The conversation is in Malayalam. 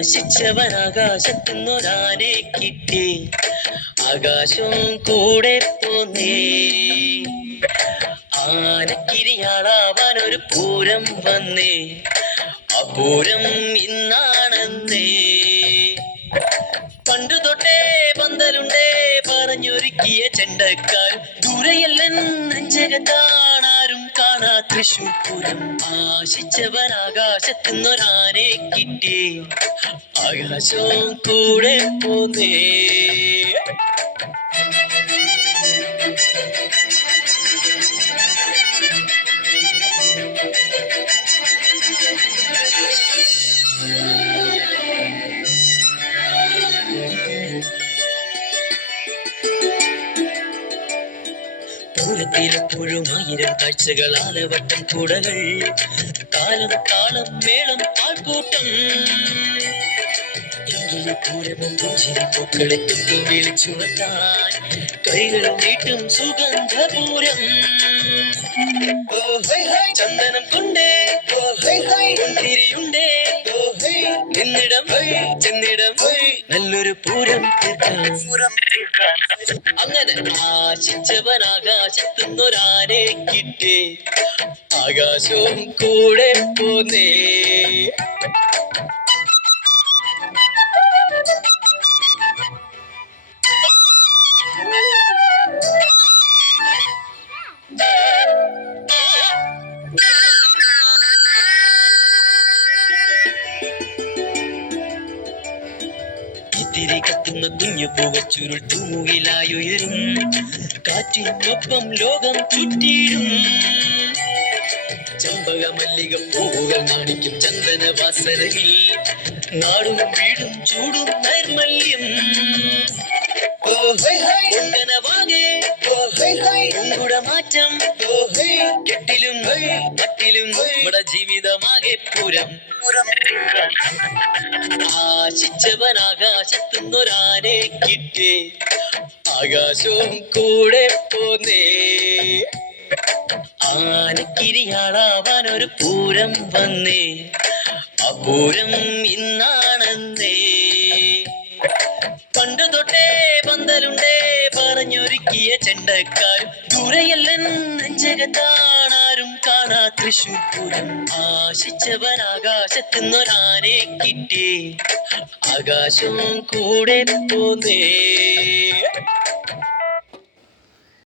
ആശിച്ചവനാകാശത്തുനിന്നൊരാനെ കിട്ടി, ആകാശവും കൂടെ പോന്നേ. ആനക്കിരിയാളാവാനൊരു പൂരം വന്നേ, ആ പൂരം ഇന്നാണെന്നേ. പണ്ടു തൊട്ടേ പന്തലുണ്ടേ പറഞ്ഞൊരുക്കിയ ചെണ്ടക്കാർ, ദൂരെയല്ലൻ നെഞ്ചകത്താണാരും കാണാ തൃശൂർ പൂരം. ആശിച്ചവനാകാശത്തുനിന്നൊരാനെ കിട്ടി, ആകാശവും കൂടെ പോന്നേ. പൂരത്തിലെപ്പോഴും ആയിരം കാഴ്ചകൾ, ആലവട്ടം കൂടകൾ, കാലം താളം മേളം ആൾക്കൂട്ടം. എങ്കിലെ പൂരവും പുഞ്ചിരി പൂക്കളെത്തും വിളിച്ചുണർത്താൻ, കൈകൾ നീട്ടും സുഗന്ധപൂരം. ചന്ദനം കൊണ്ടേ തിരിയുണ്ടേ, നിന്നിടം ചെന്നിടം നല്ലൊരു പൂരം തീർക്കാൻ. അങ്ങനെ ആശിച്ചവനാകാശത്തുനിന്നൊരാനെ കിട്ടി, ആകാശവും കൂടെ പോന്നേ. തിരി കത്തുന്ന കുഞ്ഞു പൂവച്ചുരുൾ തൂമുകിലായുയരും, കാറ്റിനൊപ്പം ലോകം ചുറ്റിയിടും. ചമ്പക മല്ലിക പൂവുകൾ നാണിക്കും ചന്ദന വാസനയിൽ, നാടും വീടും ചൂടും നൈർമല്യം. മാറ്റം കെട്ടിലും മട്ടിലും നമ്മുടെ ജീവിതമാകെ പൂരം. ആശിച്ചവനാകാശത്തുനിന്നൊരാനെ കിട്ടി, ആകാശവും കൂടെ പോന്നേ. ആനക്കിരിയാളാവാനൊരു പൂരം വന്നേ, ആ പൂരം ഇന്നാണെന്നേ. പണ്ടു തൊട്ടേ പന്തലുണ്ടേ പറഞ്ഞൊരുക്കിയ ചെണ്ടക്കാർ, ദൂരെയല്ലൻ നെഞ്ചകത്താണാരും കാണാ തൃശൂർ പൂരം. ആശിച്ചവനാകാശത്തുനിന്നൊരാനെ കിട്ടി, ആകാശവും കൂടെ പോന്നേ.